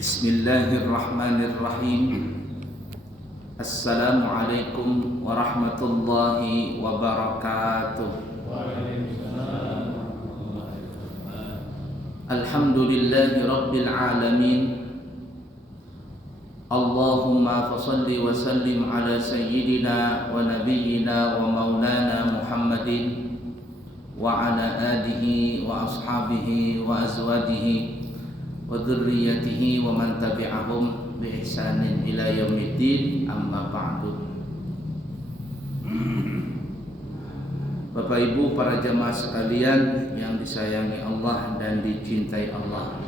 Bismillahirrahmanirrahim. Assalamualaikum warahmatullahi wabarakatuh. Alhamdulillahi rabbil alamin. Allahumma fasalli wa sallim ala sayyidina wa nabiyyina wa maulana Muhammadin wa ala alihi wa ashabihi wa azwajihi wa dzurriyyatihi wa man tabi'ahum bi ihsanin ila yaumiddin, amma ba'du. Bapak Ibu para jamaah sekalian yang disayangi Allah dan dicintai Allah,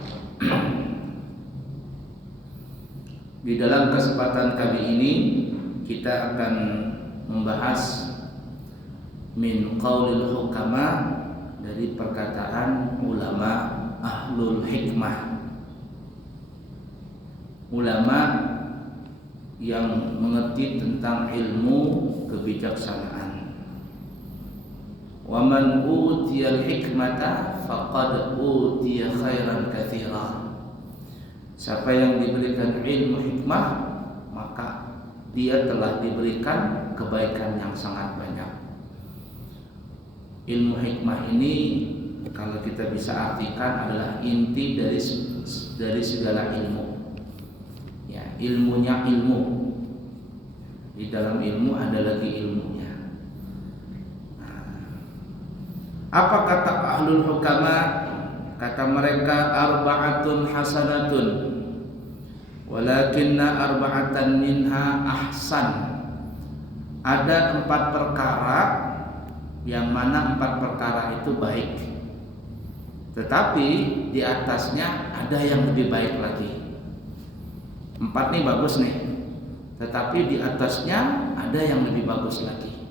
di dalam kesempatan kali ini kita akan membahas min qaulil hukama, dari perkataan ulama ahlul hikmah, ulama yang mengerti tentang ilmu kebijaksanaan. Wa man utiyal hikmata faqad utiya khairan katsira. Siapa yang diberikan ilmu hikmah, maka dia telah diberikan kebaikan yang sangat banyak. Ilmu hikmah ini kalau kita bisa artikan adalah inti dari segala ilmu. Ya, ilmunya ilmu. Di dalam ilmu ada lagi ilmunya. Apa kata ahlul hukama? Kata mereka arba'atun hasanatun walakinna arba'atan minha ahsan. Ada 4 perkara yang mana 4 perkara itu baik, tetapi di atasnya ada yang lebih baik lagi. 4 nih bagus nih, tetapi di atasnya ada yang lebih bagus lagi.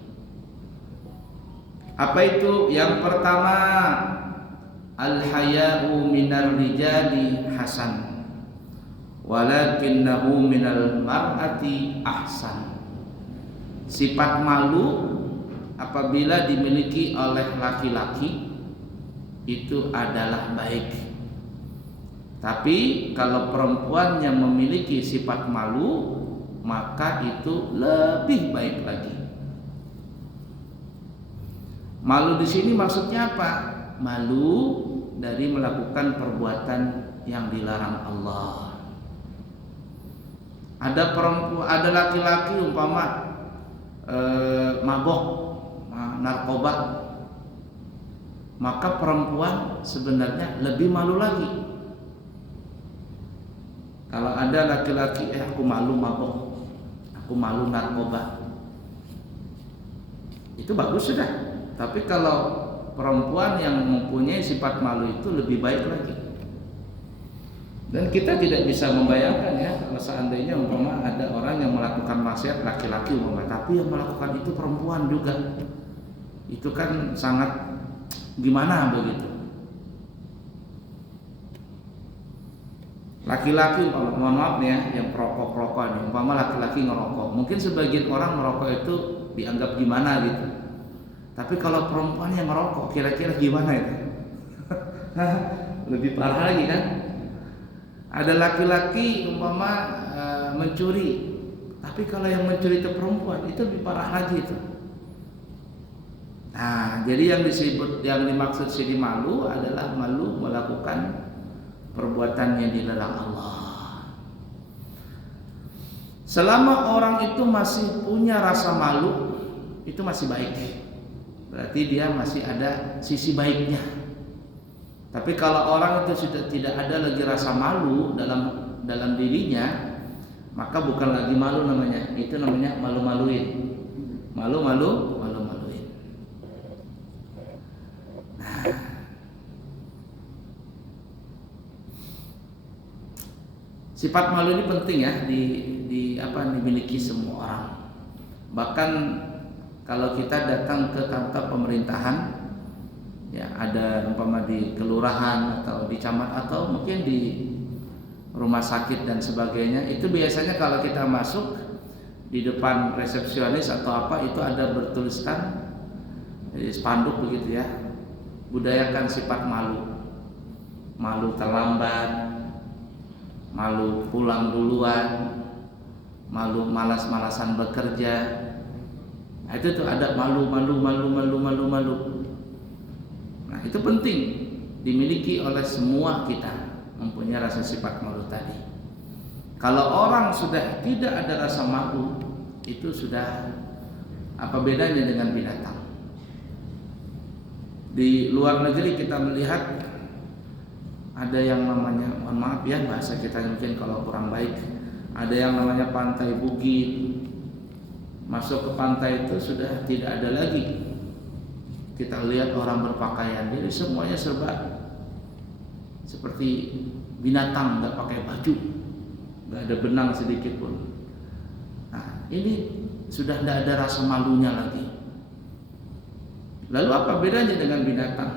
Apa itu? Yang pertama, al-haya'u minar rijali hasan walakinnahu minal mar'ati ahsan. Sifat malu apabila dimiliki oleh laki-laki itu adalah baik, tapi kalau perempuan yang memiliki sifat malu maka itu lebih baik lagi. Malu di sini maksudnya apa? Malu dari melakukan perbuatan yang dilarang Allah. Ada perempuan, ada laki-laki umpama mabok, narkoba, maka perempuan sebenarnya lebih malu lagi. Kalau ada laki-laki, aku malu mabok, aku malu narkoba, itu bagus sudah. Tapi kalau perempuan yang mempunyai sifat malu itu lebih baik lagi. Dan kita tidak bisa membayangkan ya, kalau seandainya umpama ada orang yang melakukan maksiat laki-laki umpama, tapi yang melakukan itu perempuan juga, itu kan sangat gimana begitu. Laki-laki mohon maaf nih ya, yang perokok-perokok nih, umpama laki-laki ngerokok, mungkin sebagian orang merokok itu dianggap gimana gitu. Tapi kalau perempuan yang merokok, kira-kira gimana itu? Lebih parah lagi kan? Ada laki-laki umpama mencuri, tapi kalau yang mencuri itu perempuan, itu lebih parah lagi itu. Nah, jadi yang dimaksud sini malu adalah malu melakukan perbuatan yang dilarang Allah. Selama orang itu masih punya rasa malu, itu masih baik. Berarti dia masih ada sisi baiknya. Tapi kalau orang itu sudah tidak ada lagi rasa malu dalam dirinya, maka bukan lagi malu namanya. Itu namanya malu-maluin. Malu-maluin. Nah, sifat malu ini penting ya dimiliki semua orang. Bahkan kalau kita datang ke kantor pemerintahan, ya ada umpama di kelurahan atau di camat atau mungkin di rumah sakit dan sebagainya, itu biasanya kalau kita masuk di depan resepsionis atau apa itu ada bertuliskan spanduk begitu ya, budayakan sifat malu terlambat, malu pulang duluan, malu malas-malasan bekerja. Nah, itu tuh ada malu. Nah, itu penting dimiliki oleh semua kita, mempunyai rasa sifat malu tadi. Kalau orang sudah tidak ada rasa malu, itu sudah apa bedanya dengan binatang? Di luar negeri kita melihat ada yang namanya, mohon maaf ya bahasa kita mungkin kalau kurang baik, ada yang namanya pantai bukit. Masuk ke pantai itu sudah tidak ada lagi kita lihat orang berpakaian, jadi semuanya serba seperti binatang, nggak pakai baju, nggak ada benang sedikit pun. Nah, ini sudah tidak ada rasa malunya lagi. Lalu apa bedanya dengan binatang?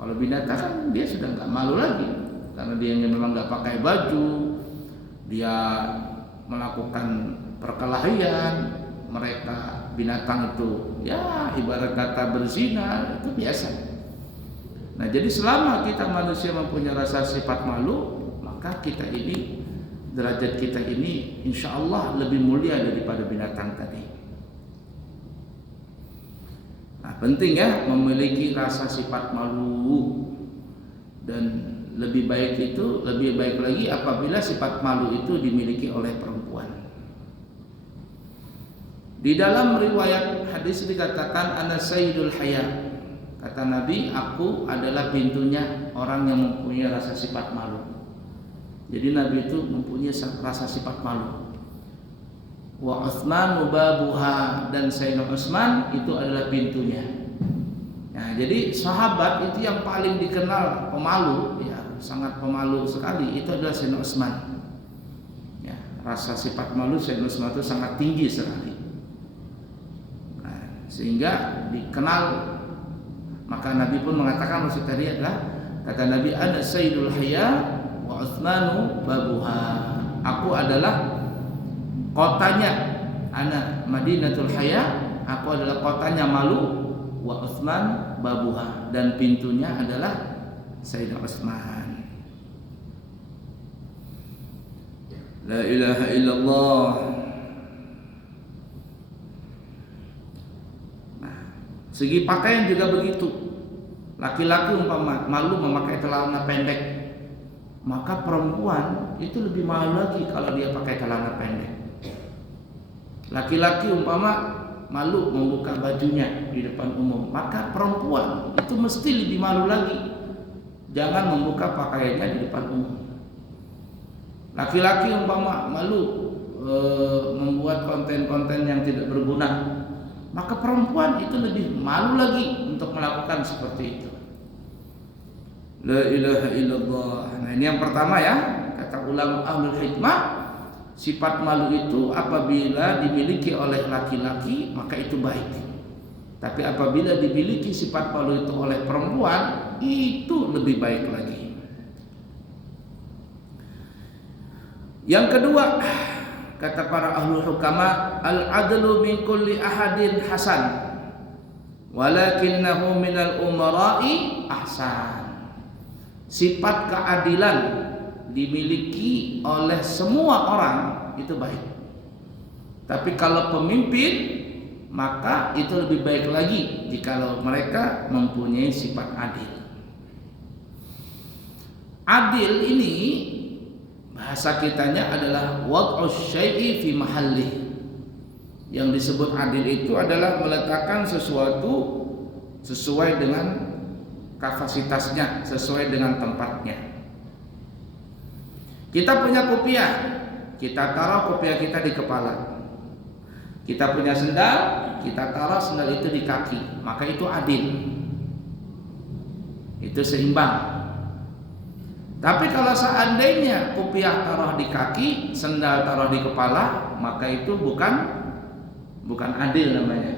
Kalau binatang kan dia sudah nggak malu lagi, karena dia memang nggak pakai baju, dia melakukan perkelahian. Mereka binatang itu ya ibarat kata berzina, itu biasa. Nah, jadi selama kita manusia mempunyai rasa sifat malu, maka kita ini, derajat kita ini insya Allah lebih mulia daripada binatang tadi. Nah, penting ya memiliki rasa sifat malu, dan lebih baik lagi apabila sifat malu itu dimiliki oleh perempuan. Di dalam riwayat hadis dikatakan ana sayyidul haya. Kata Nabi, aku adalah pintunya orang yang mempunyai rasa sifat malu. Jadi Nabi itu mempunyai rasa sifat malu. Wa Utsman babuha, dan Sayyidina Utsman itu adalah pintunya. Nah, jadi sahabat itu yang paling dikenal pemalu, ya, sangat pemalu sekali, itu adalah Sayyidina Utsman. Ya, rasa sifat malu Sayyidina Utsman itu sangat tinggi sekali. Sehingga dikenal, maka Nabi pun mengatakan, maksud tadi adalah kata Nabi, ana sayyidul haya wa Utsmanu babuha. Aku adalah kotanya, ana Madinatul haya, aku adalah kotanya malu, wa Utsman babuha, dan pintunya adalah Sayyidina Utsman. La ilaha illallah. Segi pakaian juga begitu. Laki-laki umpama malu memakai celana pendek, maka perempuan itu lebih malu lagi kalau dia pakai celana pendek. Laki-laki umpama malu membuka bajunya di depan umum, maka perempuan itu mesti lebih malu lagi jangan membuka pakaiannya di depan umum. Laki-laki umpama malu membuat konten-konten yang tidak berguna, maka perempuan itu lebih malu lagi untuk melakukan seperti itu. La ilaha illallah. Nah, ini yang pertama ya, kata ulama ahlul hikmah, sifat malu itu apabila dimiliki oleh laki-laki maka itu baik. Tapi apabila dimiliki sifat malu itu oleh perempuan, itu lebih baik lagi. Yang kedua, kata para ahlul hukama, al-adlu min kulli ahadin hasan, walakinnahu minal umara'i ahsan. Sifat keadilan dimiliki oleh semua orang itu baik. Tapi kalau pemimpin, maka itu lebih baik lagi jikalau mereka mempunyai sifat adil. Adil ini bahasa kitanya adalah wad'us syai'i fi mahallih. Yang disebut adil itu adalah meletakkan sesuatu sesuai dengan kapasitasnya, sesuai dengan tempatnya. Kita punya kopiah, kita taruh kopiah kita di kepala. Kita punya sendal, kita taruh sendal itu di kaki, maka itu adil. Itu seimbang. Tapi kalau seandainya kopiah taruh di kaki, sendal taruh di kepala, maka itu bukan adil namanya.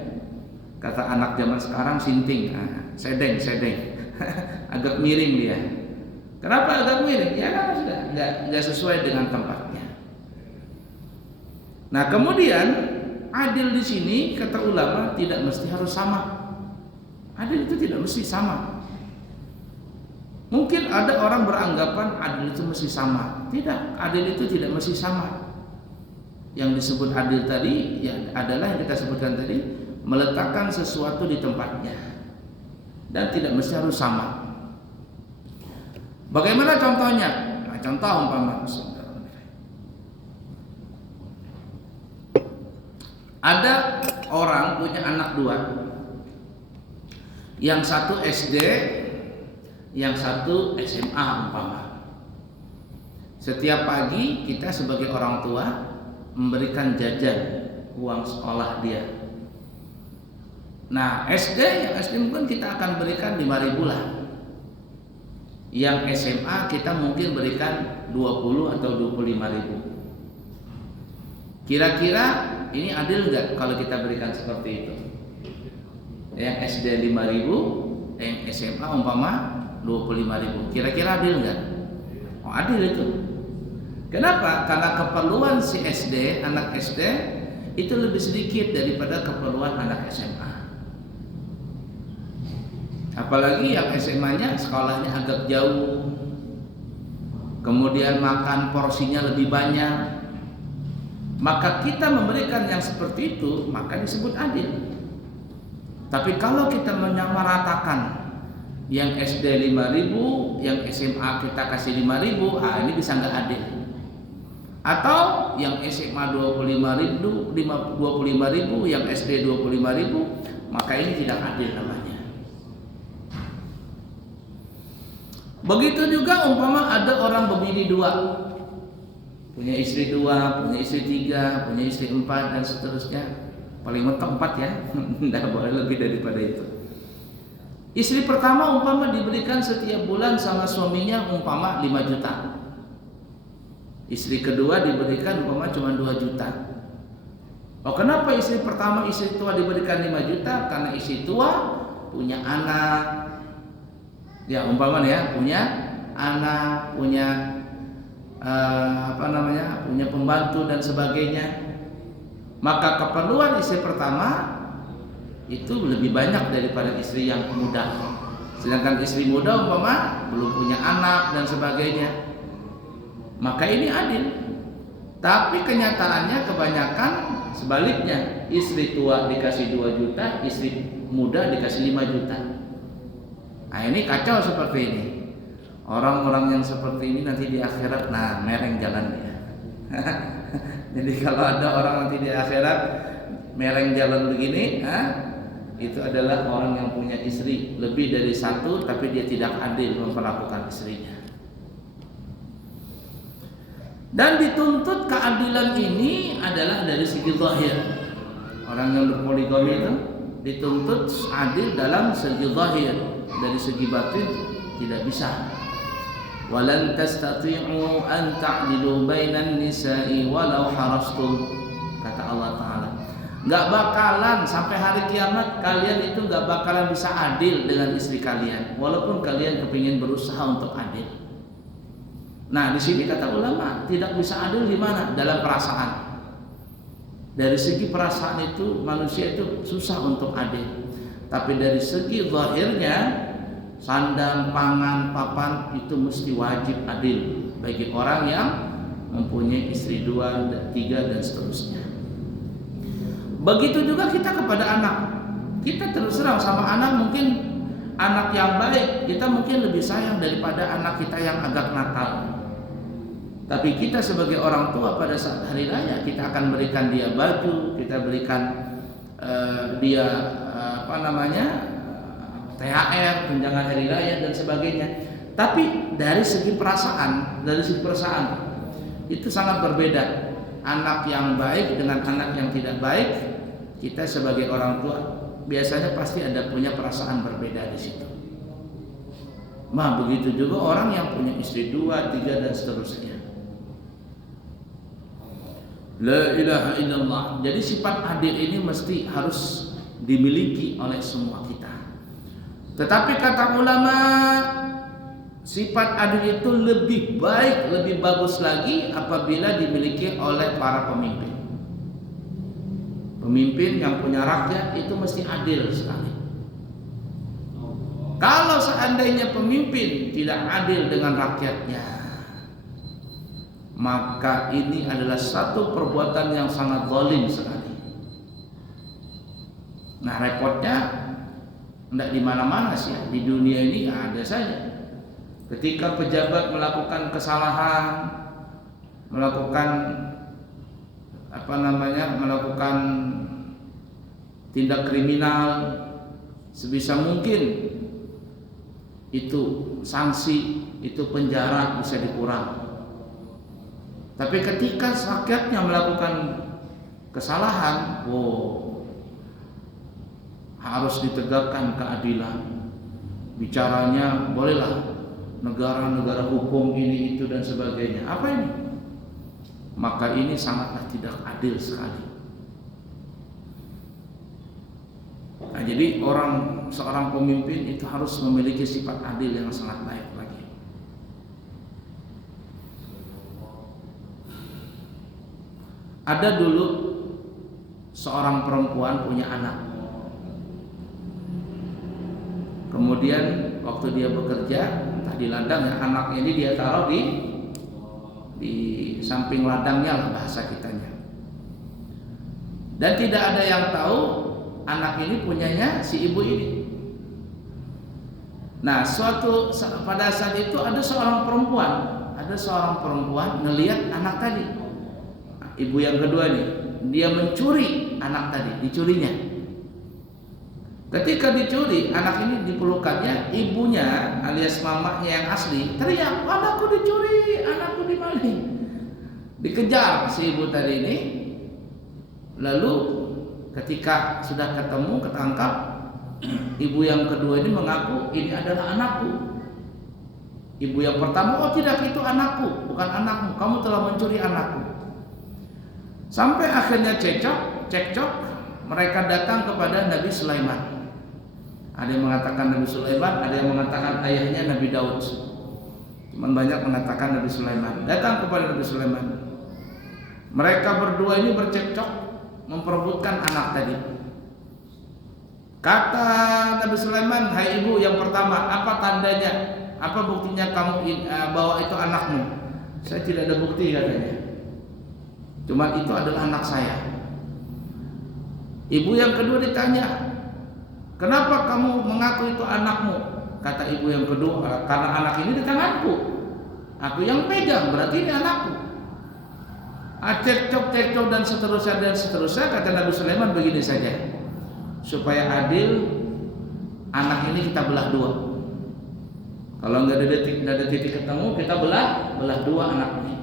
Kata anak zaman sekarang sinting, sedeng, agak miring dia. Kenapa agak miring? Ya kan sudah nggak sesuai dengan tempatnya. Nah, kemudian adil di sini kata ulama tidak mesti harus sama. Adil itu tidak mesti sama. Mungkin ada orang beranggapan adil itu mesti sama. Tidak, adil itu tidak mesti sama. Yang disebut adil tadi ya adalah yang kita sebutkan tadi, meletakkan sesuatu di tempatnya dan tidak mesti harus sama. Bagaimana contohnya? Nah, contoh umpama ada orang punya anak dua, yang satu SD, yang satu SMA umpama. Setiap pagi kita sebagai orang tua memberikan jajan uang sekolah dia. Nah yang SD mungkin kita akan berikan 5.000 lah. Yang SMA kita mungkin berikan 20 atau 25.000. Kira-kira ini adil nggak kalau kita berikan seperti itu? Yang SD 5.000, yang SMA umpama 25.000. Kira-kira adil nggak? Oh adil itu. Kenapa? Karena keperluan si SD, anak SD itu lebih sedikit daripada keperluan anak SMA. Apalagi yang SMA-nya sekolahnya agak jauh, kemudian makan porsinya lebih banyak. Maka kita memberikan yang seperti itu, maka disebut adil. Tapi kalau kita menyamaratakan yang SD 5.000, yang SMA kita kasih 5.000, ini bisa nggak adil. Atau yang SMA 25.000, yang SD 25.000, maka ini tidak adil namanya. Begitu juga umpama ada orang berbini dua, punya istri 2, punya istri 3, punya istri 4 dan seterusnya. Paling mentok 4 ya, tidak boleh lebih daripada itu. Istri pertama umpama diberikan setiap bulan sama suaminya umpama 5 juta. Istri kedua diberikan umpama cuma 2 juta. Oh kenapa istri pertama, istri tua diberikan 5 juta? Karena istri tua punya anak, ya umpama ya, punya anak, punya punya pembantu dan sebagainya. Maka keperluan istri pertama itu lebih banyak daripada istri yang muda. Sedangkan istri muda umpama belum punya anak dan sebagainya. Maka ini adil. Tapi kenyataannya kebanyakan sebaliknya. Istri tua dikasih 2 juta, istri muda dikasih 5 juta. Nah ini kacau seperti ini. Orang-orang yang seperti ini nanti di akhirat, nah mereng jalannya. Jadi kalau ada orang nanti di akhirat mereng jalan begini, itu adalah orang yang punya istri lebih dari 1, tapi dia tidak adil memperlakukan istrinya. Dan dituntut keadilan ini adalah dari segi zahir. Orang yang berpoligami itu dituntut adil dalam segi zahir, dari segi batin tidak bisa. Walan tastati'u an ta'dilu bainan nisa'i walau harastum, kata Allah Ta'ala. Enggak bakalan sampai hari kiamat kalian itu enggak bakalan bisa adil dengan istri kalian, walaupun kalian kepingin berusaha untuk adil. Nah, di sini kata ulama tidak bisa adil di mana? Dalam perasaan. Dari segi perasaan itu manusia itu susah untuk adil. Tapi dari segi zahirnya, sandang, pangan, papan itu mesti wajib adil bagi orang yang mempunyai istri 2, 3 dan seterusnya. Begitu juga kita kepada anak. Kita terus terang sama anak, mungkin anak yang baik kita mungkin lebih sayang daripada anak kita yang agak nakal. Tapi kita sebagai orang tua pada saat hari raya kita akan berikan dia baju, kita berikan dia THR, tunjangan hari raya dan sebagainya. Tapi dari segi perasaan, itu sangat berbeda. Anak yang baik dengan anak yang tidak baik, kita sebagai orang tua biasanya pasti ada punya perasaan berbeda di situ. Begitu juga orang yang punya istri 2, 3 dan seterusnya. La ilaha illallah. Jadi sifat adil ini mesti harus dimiliki oleh semua kita. Tetapi kata ulama, sifat adil itu lebih baik, lebih bagus lagi apabila dimiliki oleh para pemimpin. Pemimpin yang punya rakyat itu mesti adil sekali. Kalau seandainya pemimpin tidak adil dengan rakyatnya, maka ini adalah satu perbuatan yang sangat zalim sekali. Nah, repotnya tidak di mana-mana sih, di dunia ini ada saja. Ketika pejabat melakukan kesalahan, melakukan melakukan tindak kriminal, sebisa mungkin itu sanksi, itu penjara bisa dikurang. Tapi ketika rakyatnya melakukan kesalahan, harus ditegakkan keadilan. Bicaranya bolehlah negara-negara hukum ini itu dan sebagainya. Apa ini? Maka ini sangatlah tidak adil sekali. Nah, jadi seorang pemimpin itu harus memiliki sifat adil yang sangat baik lagi. Ada dulu seorang perempuan punya anak. Kemudian waktu dia bekerja, entah di ladang ya, anaknya ini dia taruh di samping ladangnya lah bahasa kitanya. Dan tidak ada yang tahu anak ini punyanya si ibu ini. Nah, pada saat itu ada seorang perempuan ngelihat anak tadi. Ibu yang kedua nih, dia mencuri anak tadi, dicurinya. Ketika dicuri, anak ini dipelukannya, ibunya alias mamanya yang asli teriak, anakku dicuri, anakku dimaling. Dikejar si ibu tadi ini. Lalu ketika sudah ketangkap, ibu yang kedua ini mengaku ini adalah anakku. Ibu yang pertama, oh tidak, itu anakku, bukan anakmu, kamu telah mencuri anakku. Sampai akhirnya cekcok, mereka datang kepada Nabi Sulaiman. Ada yang mengatakan Nabi Sulaiman, ada yang mengatakan ayahnya Nabi Daud. Cuman banyak mengatakan Nabi Sulaiman. Datang kepada Nabi Sulaiman. Mereka berdua ini bercekcok memperebutkan anak tadi. Kata Nabi Sulaiman, hai ibu yang pertama, apa tandanya? Apa buktinya kamu bahwa itu anakmu? Saya tidak ada bukti katanya. Cuma itu adalah anak saya. Ibu yang kedua ditanya, kenapa kamu mengaku itu anakmu? Kata ibu yang kedua, karena anak ini di tanganku, aku yang pegang, berarti ini anakku. Cekcok dan seterusnya. Kata Nabi Sulaiman, begini saja, supaya adil, anak ini kita belah dua. Kalau nggak ada titik ketemu, kita belah dua anak ini.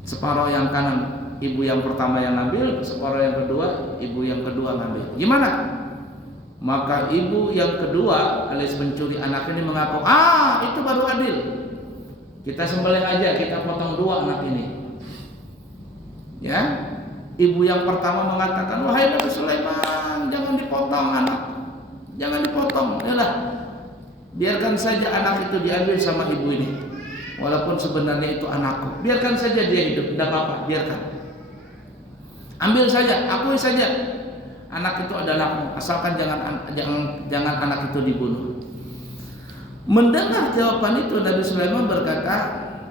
Separuh yang kanan ibu yang pertama yang ngambil, separuh yang kedua ibu yang kedua ngambil. Gimana? Maka ibu yang kedua alias pencuri anak ini mengaku, itu baru adil. Kita sembelih aja, kita potong dua anak ini. Ya, ibu yang pertama mengatakan, wahai Nabi Sulaiman, jangan dipotong anak, jangan dipotong. Yalah, biarkan saja anak itu diambil sama ibu ini. Walaupun sebenarnya itu anakku, biarkan saja dia hidup, tidak apa-apa, biarkan. Ambil saja, akui saja, anak itu adalah anakmu, asalkan jangan anak itu dibunuh. Mendengar jawaban itu, Nabi Sulaiman berkata,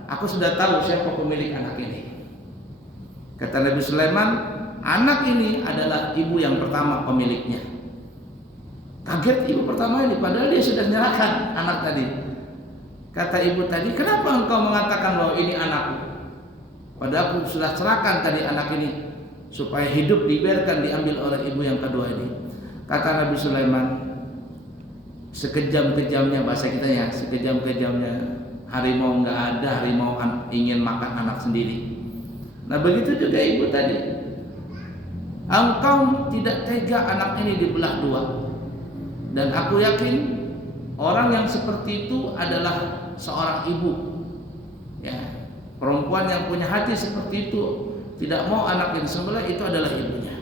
aku sudah tahu siapa pemilik anak ini. Kata Nabi Sulaiman, anak ini adalah ibu yang pertama pemiliknya. Kaget ibu pertama ini, padahal dia sudah menyerahkan anak tadi. Kata ibu tadi, kenapa engkau mengatakan bahwa ini anakku? Padahal aku sudah serahkan tadi anak ini supaya hidup, dibiarkan diambil oleh ibu yang kedua ini. Kata Nabi Sulaiman, sekejam-kejamnya bahasa kita ya, sekejam-kejamnya harimau nggak ada, harimau ingin makan anak sendiri. Nah begitu juga ibu tadi, engkau tidak tega anak ini dibelah dua. Dan aku yakin orang yang seperti itu adalah seorang ibu, ya, perempuan yang punya hati seperti itu, tidak mau anak yang disembelih, itu adalah ibunya.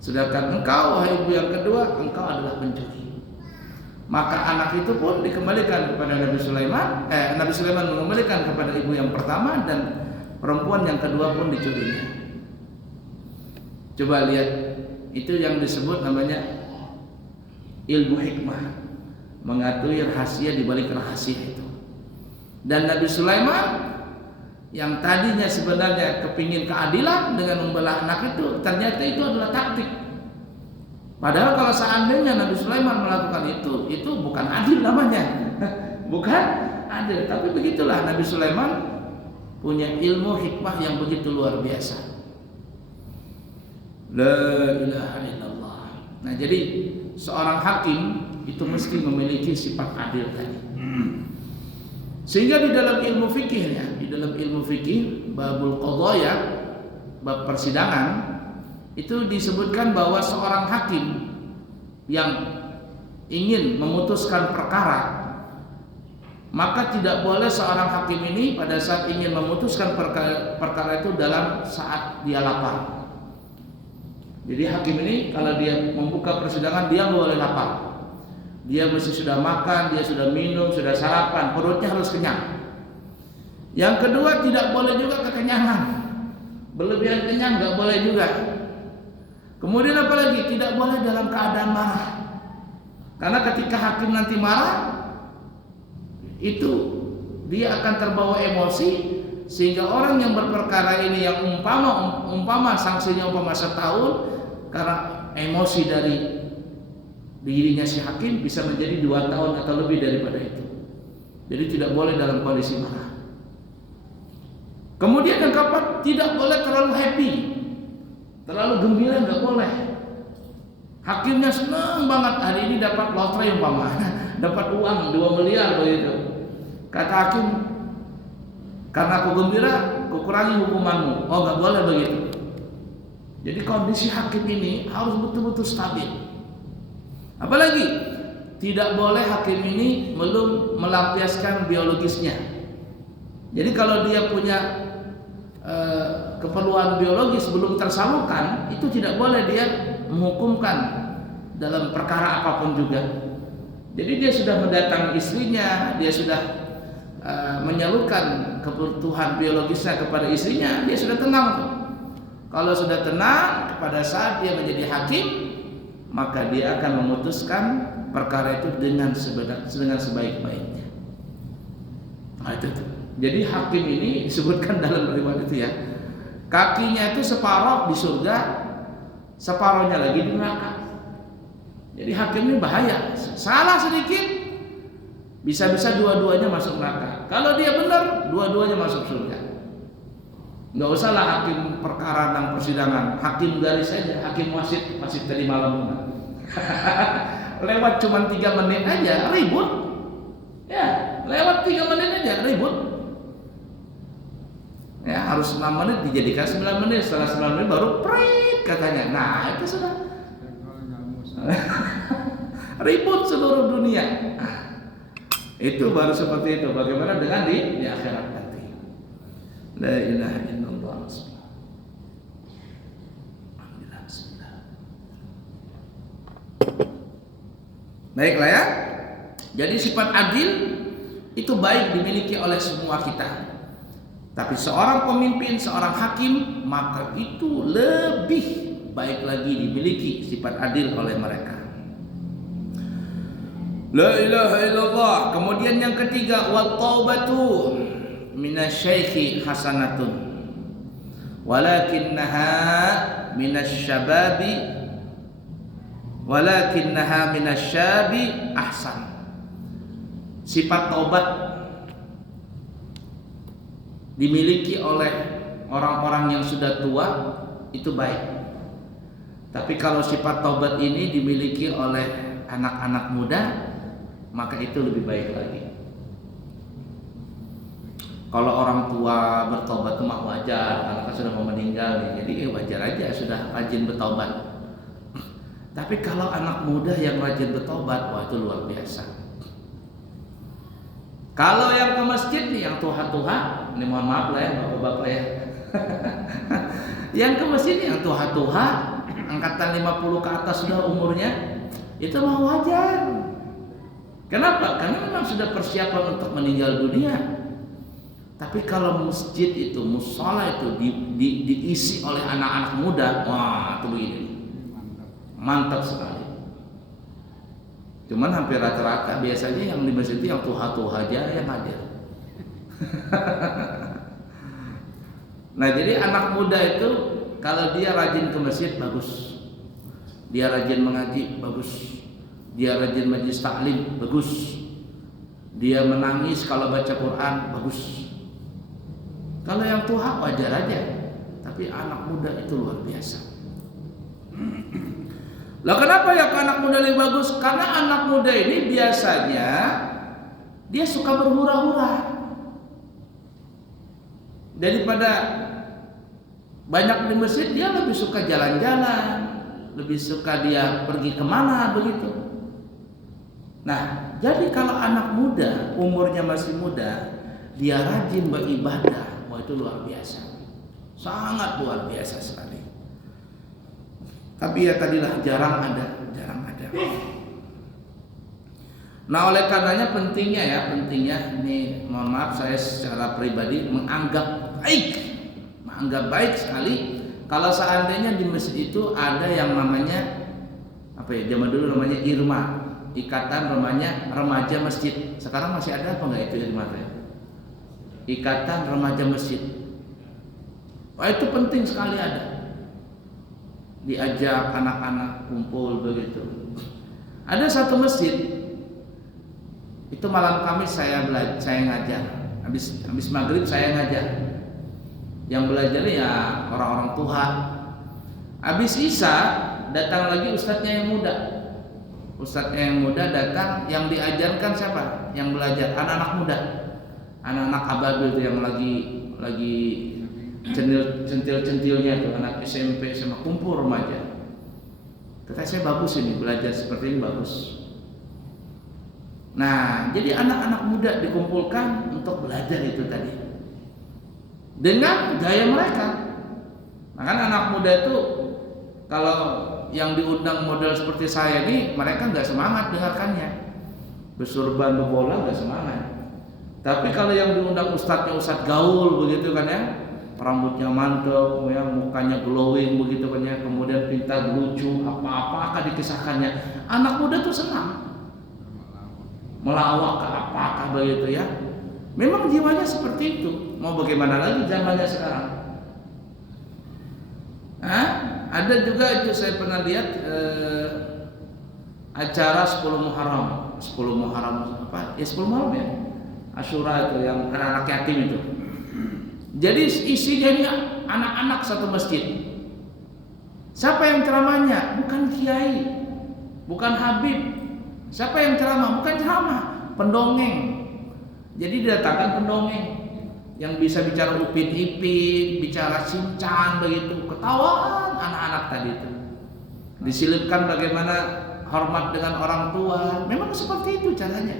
Sedangkan engkau, wahai ibu yang kedua, engkau adalah pencuri. Maka anak itu pun dikembalikan kepada Nabi Sulaiman. Nabi Sulaiman mengembalikan kepada ibu yang pertama, dan perempuan yang kedua pun dicurinya. Coba lihat, itu yang disebut namanya ilmu hikmah. mengatur rahasia di balik rahasia itu. Dan Nabi Sulaiman yang tadinya sebenarnya kepingin keadilan dengan membelah anak itu, ternyata itu adalah taktik. Padahal kalau seandainya Nabi Sulaiman melakukan itu bukan adil namanya. Bukan adil, tapi begitulah Nabi Sulaiman punya ilmu hikmah yang begitu luar biasa. La ilaha illallah. Nah, jadi seorang hakim itu mesti memiliki sifat adil tadi. Sehingga di dalam ilmu fikihnya, di dalam ilmu fikih babul qadaya, bab persidangan, itu disebutkan bahwa seorang hakim yang ingin memutuskan perkara, maka tidak boleh seorang hakim ini pada saat ingin memutuskan perkara itu dalam saat dia lapar. Jadi hakim ini kalau dia membuka persidangan, dia nggak boleh lapar. Dia mesti sudah makan, dia sudah minum, sudah sarapan, perutnya harus kenyang. Yang kedua, tidak boleh juga kekenyangan, berlebihan kenyang nggak boleh juga. Kemudian apalagi, tidak boleh dalam keadaan marah. Karena ketika hakim nanti marah, itu dia akan terbawa emosi, sehingga orang yang berperkara ini yang umpama sanksinya setahun, karena emosi dari dirinya si hakim bisa menjadi 2 tahun atau lebih daripada itu. Jadi tidak boleh dalam kondisi marah. Kemudian yang keempat, tidak boleh terlalu happy, terlalu gembira, nggak boleh. Hakimnya senang banget hari ini dapat lotre umpama, dapat uang 2 miliar begitu. Kata hakim, karena aku gembira, aku kurangi hukumanmu. Oh, nggak boleh begitu. Jadi kondisi hakim ini harus betul-betul stabil. Apalagi tidak boleh hakim ini belum melampiaskan biologisnya. Jadi kalau dia punya keperluan biologis belum tersalurkan, itu tidak boleh dia menghukumkan dalam perkara apapun juga. Jadi dia sudah mendatangi istrinya, dia sudah menyalurkan kebutuhan biologisnya kepada istrinya, dia sudah tenang. Kalau sudah tenang, pada saat dia menjadi hakim, maka dia akan memutuskan perkara itu dengan sebaik-baiknya. Nah, itu tuh. Jadi hakim ini disebutkan dalam riwayat itu ya, kakinya itu separuh di surga, separuhnya lagi di neraka. Jadi hakim ini bahaya, salah sedikit bisa-bisa dua-duanya masuk neraka. Kalau dia benar, dua-duanya masuk surga. Nggak usahlah hakim perkara dan persidangan, hakim garis saja, hakim wasit tadi malam. Lewat cuma 3 menit aja ribut. Ya, lewat 3 menit aja ribut. Ya, harus 6 menit dijadikan 9 menit, setelah 9 menit baru prit katanya. Nah, itu sudah ribut seluruh dunia. Itu baru seperti itu. Bagaimana dengan di akhirat nanti? La ilaha illallah. Baiklah ya. Jadi sifat adil itu baik dimiliki oleh semua kita. Tapi seorang pemimpin, seorang hakim, maka itu lebih baik lagi dimiliki sifat adil oleh mereka. La ilaha illallah. Kemudian yang ketiga, wa taubatu minasyaikhi hasanatun walakinnaha minasyabi ahsan. Sifat taubat dimiliki oleh orang-orang yang sudah tua itu baik. Tapi kalau sifat taubat ini dimiliki oleh anak-anak muda, maka itu lebih baik lagi. Kalau orang tua bertobat itu mah wajar, karena kan sudah mau meninggal nih, jadi wajar aja sudah rajin bertobat. Tapi kalau anak muda yang rajin bertobat, wah itu luar biasa. Kalau yang ke masjid nih, yang tuha-tuha, ini mohon maaf lah ya bapak-bapak ya. Yang ke masjid yang tuha-tuha, angkatan 50 ke atas sudah umurnya, itu mah wajar. Kenapa? Karena memang sudah persiapan untuk meninggal dunia. Tapi kalau masjid itu, musola itu diisi oleh anak-anak muda, wah itu begini, mantap sekali. Cuman hampir rata-rata biasanya yang di masjid itu yang tuha-tuha aja yang hadir. Nah, jadi anak muda itu kalau dia rajin ke masjid bagus. Dia rajin mengaji bagus. Dia rajin majlis taklim bagus. Dia menangis kalau baca Quran bagus. Kalau yang tua wajar aja, tapi anak muda itu luar biasa. Lah kenapa ya anak muda lebih bagus? Karena anak muda ini biasanya dia suka berhura-hura. Daripada banyak di masjid, dia lebih suka jalan-jalan, lebih suka dia pergi kemana begitu. Nah, jadi kalau anak muda, umurnya masih muda, dia rajin beribadah, wah itu luar biasa, sangat luar biasa sekali. Tapi ya tadilah jarang ada. Nah, oleh karenanya pentingnya ini, mohon maaf saya secara pribadi menganggap baik sekali kalau seandainya di masjid itu ada yang namanya zaman dulu namanya IRMA, Ikatan Remaja Masjid. Sekarang masih ada apa enggak itu IRMA? Ikatan Remaja Masjid. Wah, itu penting sekali ada. Diajak anak-anak kumpul begitu. Ada satu masjid itu malam Kamis saya ngajar. Habis maghrib saya ngajar. Yang belajar ya orang-orang tua. Habis Isya datang lagi ustadznya yang muda. Ustadznya yang muda datang, yang diajarkan siapa? Yang belajar anak-anak muda. Anak-anak ababil itu yang lagi centil-centilnya tuh, anak SMP sama kumpul remaja. Kata saya bagus ini, belajar seperti ini bagus. Nah, jadi anak-anak muda dikumpulkan untuk belajar itu tadi dengan gaya mereka. Makanya anak muda itu kalau yang diundang model seperti saya ini, mereka nggak semangat dengarkannya. Bersurban berbola nggak semangat. Tapi kalau yang diundang ustadz gaul begitu kan ya, rambutnya mantap, ya, mukanya glowing begitu kan ya, kemudian pintar lucu, apa-apa akan dikisahkannya. Anak muda tuh senang. Melawak ke apa-apa begitu ya. Memang jiwanya seperti itu. Mau bagaimana lagi zamannya sekarang? Ada juga itu saya pernah lihat acara 10 Muharram apa? Ya 10 Muharram ya. Asyura itu yang anak-anak yatim itu. Jadi isinya ini anak-anak satu masjid. Siapa yang ceramahnya? Bukan kiai, bukan habib. Siapa yang ceramah? Bukan ceramah, pendongeng. Jadi didatangkan pendongeng yang bisa bicara Upin Ipin, bicara Shinchan begitu, ketawaan anak-anak tadi itu. Disilipkan bagaimana hormat dengan orang tua. Memang seperti itu caranya.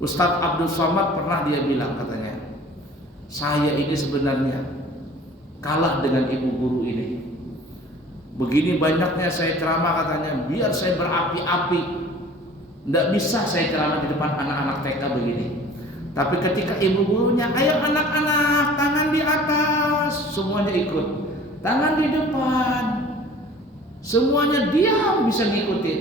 Ustadz Abdul Somad pernah dia bilang katanya, saya ini sebenarnya kalah dengan ibu guru ini. Begini banyaknya saya ceramah katanya, biar saya berapi-api. Tidak bisa saya ceramah di depan anak-anak TK begini. Tapi ketika ibu gurunya, ayo anak-anak, tangan di atas, semuanya ikut. Tangan di depan, semuanya diam bisa ngikutin.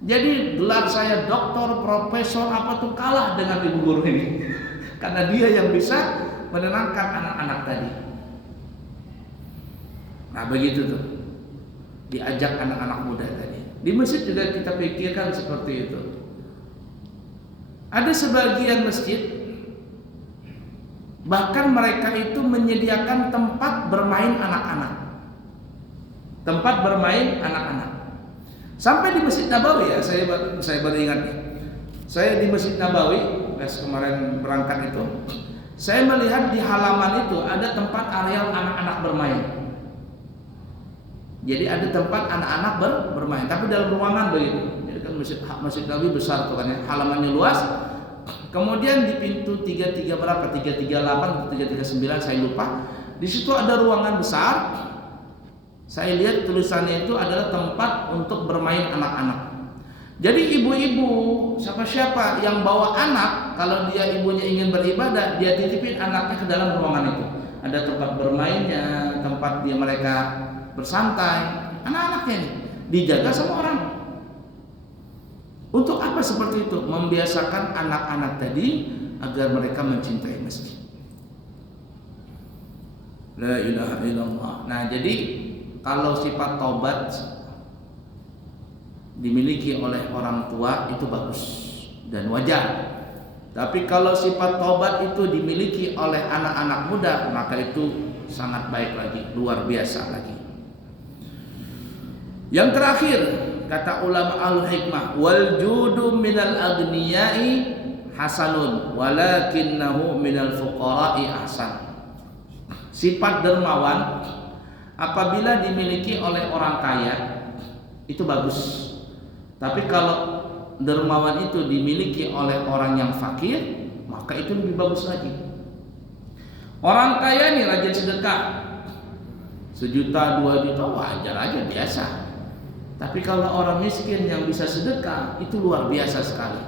Jadi gelar saya doktor, profesor apa tuh kalah dengan ibu guru ini. Karena dia yang bisa menenangkan anak-anak tadi. Nah begitu tuh, diajak anak-anak muda tadi. Di masjid juga kita pikirkan seperti itu. Ada sebagian masjid bahkan mereka itu menyediakan tempat bermain anak-anak. Tempat bermain anak-anak. Sampai di Masjid Nabawi ya, saya baru ingat nih. Saya di Masjid Nabawi, pas kemarin berangkat itu, saya melihat di halaman itu ada tempat areal anak-anak bermain. Jadi ada tempat anak-anak bermain, tapi dalam ruangan begitu. Jadi kan Masjid Nabawi besar tuh kan ya, halamannya luas. Kemudian di pintu 33 berapa? 338 atau 339 saya lupa. Di situ ada ruangan besar. Saya lihat tulisannya itu adalah tempat untuk bermain anak-anak. Jadi ibu-ibu, siapa-siapa yang bawa anak, kalau dia ibunya ingin beribadah, dia titipin anaknya ke dalam ruangan itu. Ada tempat bermainnya, tempat dia mereka bersantai. Anak-anaknya nih dijaga sama orang. Untuk apa seperti itu? Membiasakan anak-anak tadi agar mereka mencintai masjid. La ilaha illallah. Nah, jadi kalau sifat taubat dimiliki oleh orang tua itu bagus dan wajar. Tapi kalau sifat taubat itu dimiliki oleh anak-anak muda, maka itu sangat baik lagi, luar biasa lagi. Yang terakhir, kata ulama al-hikmah, wal judu minal aghniyai hasanun walakinnahu minal fuqara'i ahsan. Sifat dermawan apabila dimiliki oleh orang kaya itu bagus. Tapi kalau dermawan itu dimiliki oleh orang yang fakir, maka itu lebih bagus lagi. Orang kaya nih rajin sedekah, 1 juta 2 juta wajar aja, biasa. Tapi kalau orang miskin yang bisa sedekah itu luar biasa sekali.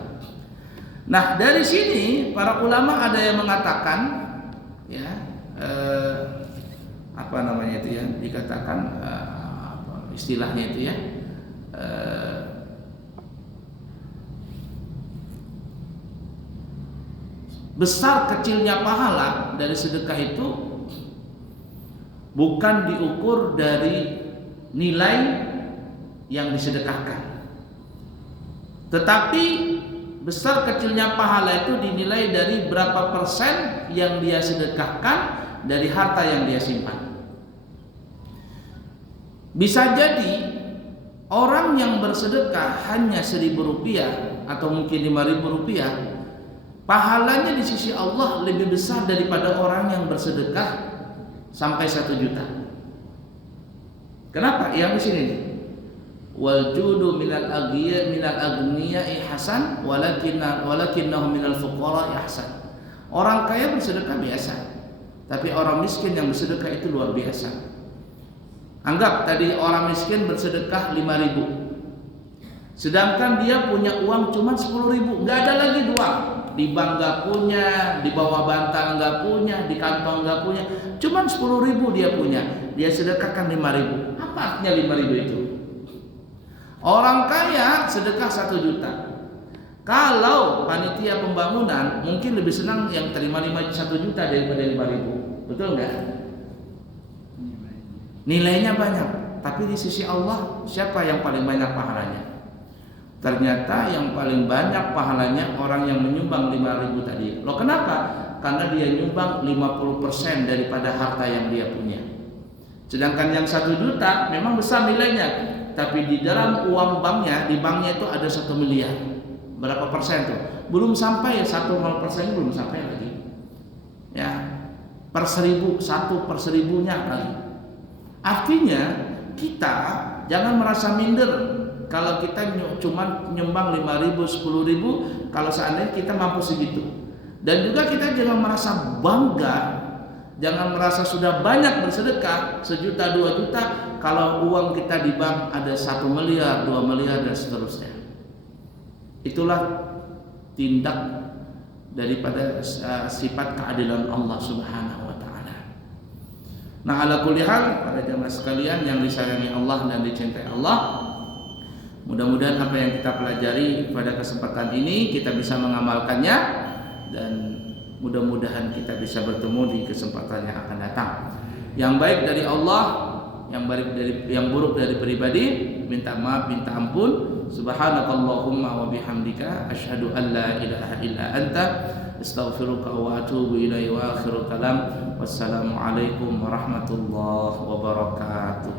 Nah, dari sini para ulama ada yang mengatakan, ya, apa namanya itu ya, dikatakan istilahnya itu ya, besar kecilnya pahala dari sedekah itu bukan diukur dari nilai yang disedekahkan, tetapi besar kecilnya pahala itu dinilai dari berapa persen yang dia sedekahkan dari harta yang dia simpan. Bisa jadi orang yang bersedekah hanya 1.000 rupiah atau mungkin 5.000 rupiah, pahalanya di sisi Allah lebih besar daripada orang yang bersedekah sampai 1 juta. Kenapa? Yang di sini nih, wal judu minal aghniyai hasan walakinnahu minal fuqara'i ahsan. Orang kaya bersedekah biasa, tapi orang miskin yang bersedekah itu luar biasa. Anggap tadi orang miskin bersedekah 5.000, sedangkan dia punya uang cuma 10.000, nggak ada lagi uang. Di bank nggak punya, di bawah bantal nggak punya, di kantong nggak punya, cuma 10.000 dia punya. Dia sedekahkan 5.000. Apa artinya 5.000 itu? Orang kaya sedekah 1 juta. Kalau panitia pembangunan mungkin lebih senang yang terima 1 juta daripada 5.000. Betul nggak? Nilainya banyak, tapi di sisi Allah siapa yang paling banyak pahalanya? Ternyata yang paling banyak pahalanya orang yang menyumbang 5.000 tadi. Loh, kenapa? Karena dia nyumbang 50% daripada harta yang dia punya. Sedangkan yang 1 juta memang besar nilainya, tapi di dalam uang banknya, di banknya itu ada 1 miliar. Berapa persen tuh? Belum sampai, 1% belum sampai lagi. Ya, per 1.000, 1/1000-nya lagi. Artinya kita jangan merasa minder kalau kita cuma nyumbang 5.000, 10.000, kalau seandainya kita mampu segitu. Dan juga kita jangan merasa bangga, jangan merasa sudah banyak bersedekah 1 juta, 2 juta, kalau uang kita di bank ada 1 miliar, 2 miliar dan seterusnya. Itulah tindak daripada sifat keadilan Allah Subhanahu wa ta'ala. Nah, ala kulli hal, para jamaah sekalian yang disayangi Allah dan dicintai Allah, mudah-mudahan apa yang kita pelajari pada kesempatan ini kita bisa mengamalkannya, dan mudah-mudahan kita bisa bertemu di kesempatan yang akan datang. Yang baik dari Allah, yang buruk dari pribadi, minta maaf, minta ampun. Subhanakallahumma wa bihamdika asyhadu an la ilaha illa anta astaghfiruka wa atubu ilaihi wa akhiru kalam. Wassalamu alaikum warahmatullahi wabarakatuh.